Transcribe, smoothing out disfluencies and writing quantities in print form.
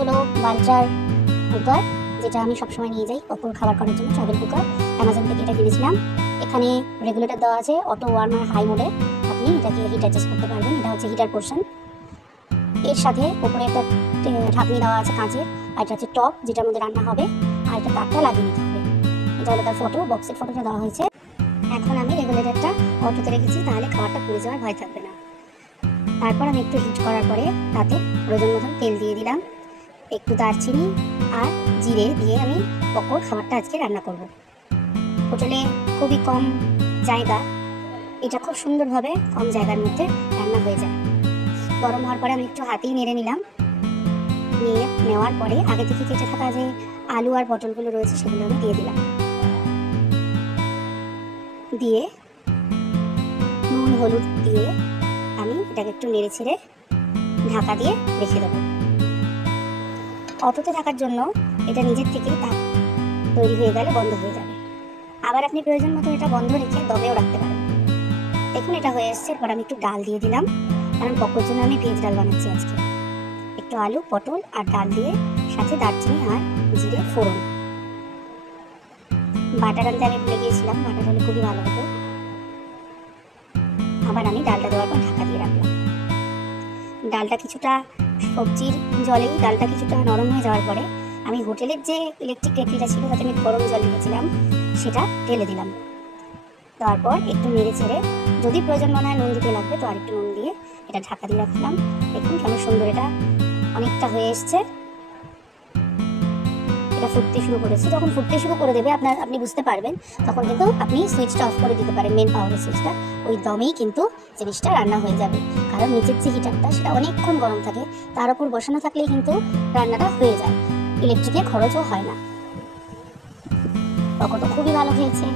হলো vulture cooker, যেটা আমি সবসময় নিয়ে যাই অপর খাবার করার জন্য। ট্রাভেল কুকার, অ্যামাজন থেকে এটা কিনেছিলাম। এখানে রেগুলেটর দেওয়া আছে অটো, ওয়ার্ম আর হাই মোডে। আপনি এটাকে হিট অ্যাডজাস্ট করতে পারবেন। এটা হচ্ছে হিটার পোর্শন। এর সাথে উপরে একটা ঢাকনি দেওয়া আছে কাঁচের, আর এটা হচ্ছে টপ যেটার মধ্যে রান্না হবে, আর একটা তারটা লাগিয়ে নিতে হবে। এটা হলো তার ফটো, বক্সের ফটোটা দেওয়া হয়েছে। এখন আমি রেগুলেটরটা অটোতে রেখেছি, তাহলে খাবারটা পুড়ে যাওয়ার ভয় থাকবে না। তারপর আমি একটু হিট করার পরে তাতে প্রয়োজন মতন তেল দিয়ে দিলাম, একটু দারচিনি আর জিরে দিয়ে আমি পকোড় খাবারটা আজকে রান্না করব। হোটেলে খুবই কম জায়গা, এটা খুব সুন্দরভাবে কম জায়গার মধ্যে রান্না হয়ে যায়। গরম হওয়ার পরে আমি একটু হাতেই নেড়ে নিলাম। নেওয়ার পরে আগে থেকে কেটে থাকা যে আলু আর পটলগুলো রয়েছে সেগুলো আমি দিয়ে দিলাম। দিয়ে নুন হলুদ দিয়ে আমি এটাকে একটু নেড়ে ছেড়ে ঢাকা দিয়ে রেখে দেবো। অটোতে থাকার জন্য এটা নিজের থেকেই তাপ তৈরি হয়ে গেলে বন্ধ হয়ে যাবে। আবার আপনি প্রয়োজন মতো এটা বন্ধ রেখে দমেও রাখতে পারেন। দেখুন এটা হয়ে এসছে। এরপর আমি একটু ডাল দিয়ে দিলাম, কারণ পকোড়ার জন্য আমি ভেজ ডাল বানাচ্ছি আজকে। একটু আলু, পটল আর ডাল দিয়ে সাথে দারচিনি আর জিরে ফোড়ন। বাটার আনতে আমি ভুলে গিয়েছিলাম, বাটার হলে খুবই ভালো হতো। আবার আমি ডালটা দেওয়ার পর ঢাকা দিয়ে রাখলাম। ডালটা কিছুটা সবজির জলেই ডালটা কিছুটা নরম হয়ে যাওয়ার পরে আমি হোটেলের যে ইলেকট্রিক কেটলিটা ছিল তাতে আমি গরম জল রেখেছিলাম, সেটা ঢেলে দিলাম। তারপর একটু নেড়ে ছেড়ে যদি প্রয়োজন মনে হয় নুন দিতে লাগবে তো আরেকটু নুন দিয়ে এটা ঢাকা দিয়ে রাখলাম। দেখুন কেমন সুন্দর এটা অনেকটা হয়ে এসছে। এটা ফুটতে শুরু করেছে। যখন ফুটতে শুরু করে দেবে আপনি বুঝতে পারবেন, তখন কিন্তু আপনি সুইচটা অফ করে দিতে পারেন, মেন পাওয়ারের সুইচটা। ওই দমেই কিন্তু জিনিসটা রান্না হয়ে যাবে, কারণ নিচের যে হিটারটা সেটা অনেকক্ষণ গরম থাকে, তার উপর বসানো থাকলেই কিন্তু রান্নাটা হয়ে যায়, ইলেকট্রিকের খরচও হয় না। পকোড়া খুবই ভালো হয়েছে।